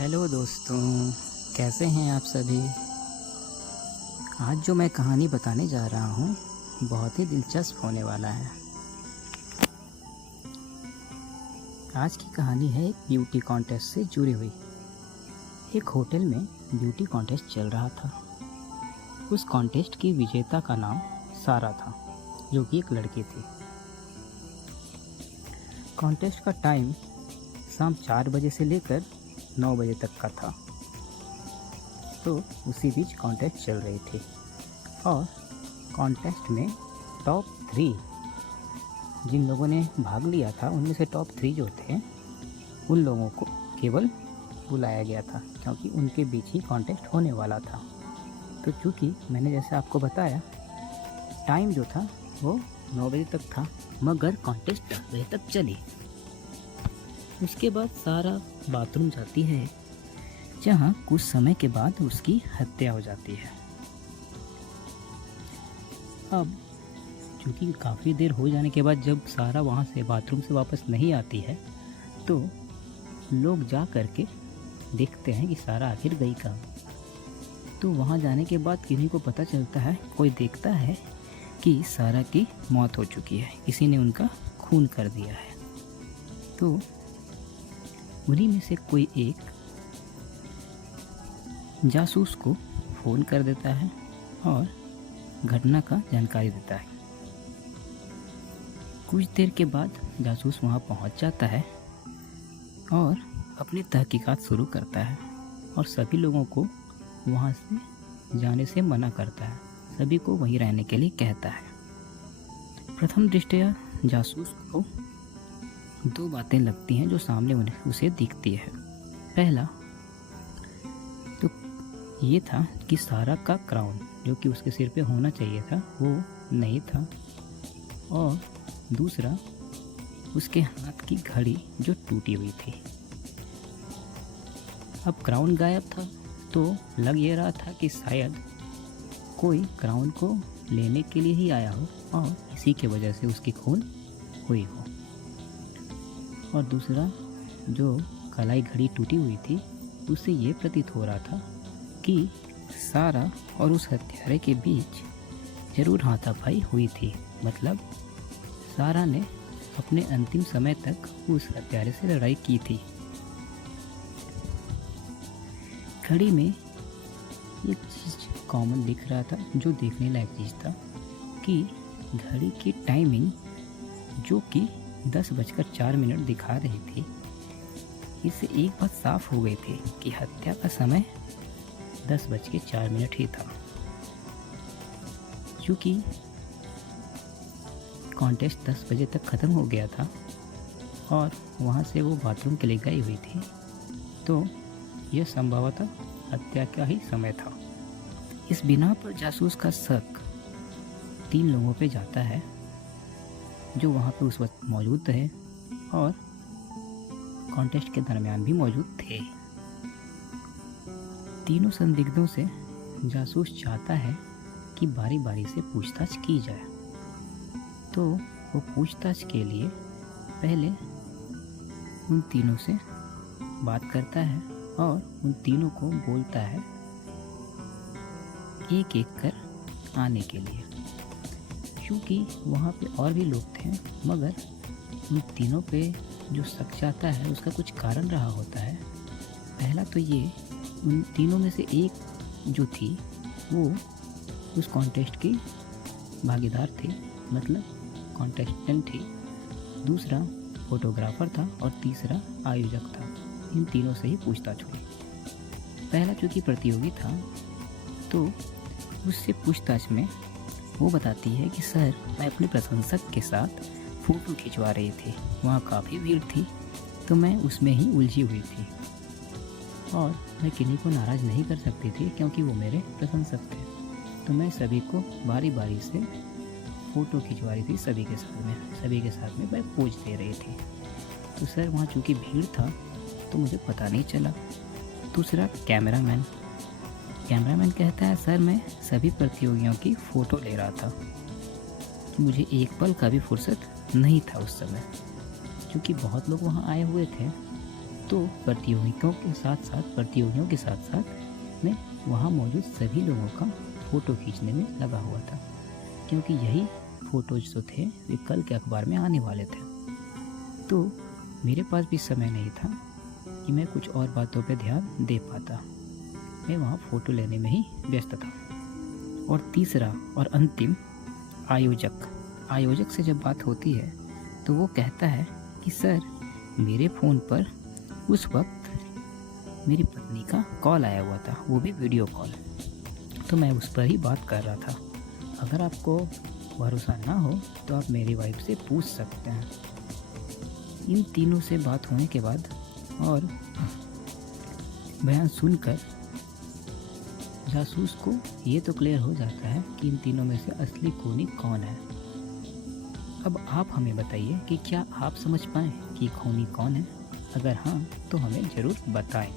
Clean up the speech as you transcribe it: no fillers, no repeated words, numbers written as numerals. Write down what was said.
Hello दोस्तों, कैसे हैं आप सभी। आज जो मैं कहानी बताने जा रहा हूँ बहुत ही दिलचस्प होने वाला है। आज की कहानी है एक ब्यूटी कॉन्टेस्ट से जुड़ी हुई। एक होटल में ब्यूटी कॉन्टेस्ट चल रहा था। उस कॉन्टेस्ट की विजेता का नाम सारा था, जो कि एक लड़की थी। कॉन्टेस्ट का टाइम शाम 4 बजे से लेकर 9 बजे तक का था। तो उसी बीच कॉन्टेस्ट चल रही थी और कॉन्टेस्ट में टॉप 3 जिन लोगों ने भाग लिया था, उनमें से टॉप 3 जो थे उन लोगों को केवल बुलाया गया था, क्योंकि उनके बीच ही कॉन्टेस्ट होने वाला था। तो चूँकि मैंने जैसे आपको बताया, टाइम जो था वो 9 बजे तक था, मगर कॉन्टेस्ट 10 बजे तक चली। उसके बाद सारा बाथरूम जाती है, जहाँ कुछ समय के बाद उसकी हत्या हो जाती है। अब चूँकि काफ़ी देर हो जाने के बाद जब सारा वहाँ से बाथरूम से वापस नहीं आती है, तो लोग जा कर के देखते हैं कि सारा आखिर गई कहाँ। तो वहाँ जाने के बाद किन्हीं को पता चलता है, कोई देखता है कि सारा की मौत हो चुकी है, किसी ने उनका खून कर दिया है। तो उन्हीं में से कोई एक जासूस को फ़ोन कर देता है और घटना का जानकारी देता है। कुछ देर के बाद जासूस वहां पहुंच जाता है और अपनी तहकीकात शुरू करता है और सभी लोगों को वहां से जाने से मना करता है, सभी को वहीं रहने के लिए कहता है। प्रथम दृष्टया जासूस को 2 बातें लगती हैं जो सामने उसे दिखती है। पहला तो ये था कि सारा का क्राउन जो कि उसके सिर पे होना चाहिए था वो नहीं था, और दूसरा उसके हाथ की घड़ी जो टूटी हुई थी। अब क्राउन गायब था, तो लग ये रहा था कि शायद कोई क्राउन को लेने के लिए ही आया हो और इसी के वजह से उसकी खून हुई हो। और दूसरा, जो कलाई घड़ी टूटी हुई थी, उससे ये प्रतीत हो रहा था कि सारा और उस हत्यारे के बीच जरूर हाथापाई हुई थी। मतलब सारा ने अपने अंतिम समय तक उस हत्यारे से लड़ाई की थी। घड़ी में एक चीज़ कॉमन दिख रहा था, जो देखने लायक चीज़ था कि घड़ी की टाइमिंग जो कि 10:04 दिखा रही थी, इससे एक बात साफ हो गई थी कि हत्या का समय 10:04 ही था। क्योंकि कॉन्टेस्ट 10 बजे तक ख़त्म हो गया था और वहाँ से वो बाथरूम के लिए गई हुई थी, तो यह संभवतः हत्या का ही समय था। इस बिना पर जासूस का शक 3 लोगों पे जाता है जो वहाँ पे उस वक्त मौजूद थे और कॉन्टेस्ट के दरमियान भी मौजूद थे। तीनों संदिग्धों से जासूस चाहता है कि बारी बारी से पूछताछ की जाए। तो वो पूछताछ के लिए पहले उन तीनों से बात करता है और उन तीनों को बोलता है एक एक कर आने के लिए, क्योंकि वहाँ पे और भी लोग थे, मगर उन तीनों पे जो शक चाहता है उसका कुछ कारण रहा होता है। पहला तो ये, उन तीनों में से एक जो थी वो उस कॉन्टेस्ट की भागीदार थी, मतलब कॉन्टेस्टेंट थी। दूसरा फोटोग्राफर था और तीसरा आयोजक था। इन तीनों से ही पूछताछ हुई। पहला चूँकि प्रतियोगी था, तो उससे पूछताछ में वो बताती है कि सर, मैं अपने प्रशंसक के साथ फ़ोटो खिंचवा रही थी, वहाँ काफ़ी भीड़ थी, तो मैं उसमें ही उलझी हुई थी और मैं किन्हीं को नाराज़ नहीं कर सकती थी क्योंकि वो मेरे प्रशंसक थे। तो मैं सभी को बारी बारी से फ़ोटो खिंचवा रही थी, सभी के साथ में मैं पोज दे रही थी। तो सर, वहाँ चूँकि भीड़ था तो मुझे पता नहीं चला। दूसरा कैमरामैन कहता है, सर, मैं सभी प्रतियोगियों की फ़ोटो ले रहा था, मुझे एक पल का भी फुर्सत नहीं था उस समय, क्योंकि बहुत लोग वहाँ आए हुए थे तो प्रतियोगियों के साथ साथ मैं वहाँ मौजूद सभी लोगों का फ़ोटो खींचने में लगा हुआ था, क्योंकि यही फ़ोटोज़ जो थे वे कल के अखबार में आने वाले थे। तो मेरे पास भी समय नहीं था कि मैं कुछ और बातों पे ध्यान दे पाता। मैं वहाँ फ़ोटो लेने में ही व्यस्त था। और तीसरा और अंतिम, आयोजक से जब बात होती है तो वो कहता है कि सर, मेरे फ़ोन पर उस वक्त मेरी पत्नी का कॉल आया हुआ था, वो भी वीडियो कॉल। तो मैं उस पर ही बात कर रहा था। अगर आपको भरोसा ना हो तो आप मेरी वाइफ से पूछ सकते हैं। इन तीनों से बात होने के बाद और बयान सुनकर जासूस को ये तो क्लियर हो जाता है कि इन तीनों में से असली खूनी कौन है। अब आप हमें बताइए कि क्या आप समझ पाएँ कि खूनी कौन है? अगर हाँ, तो हमें ज़रूर बताएं।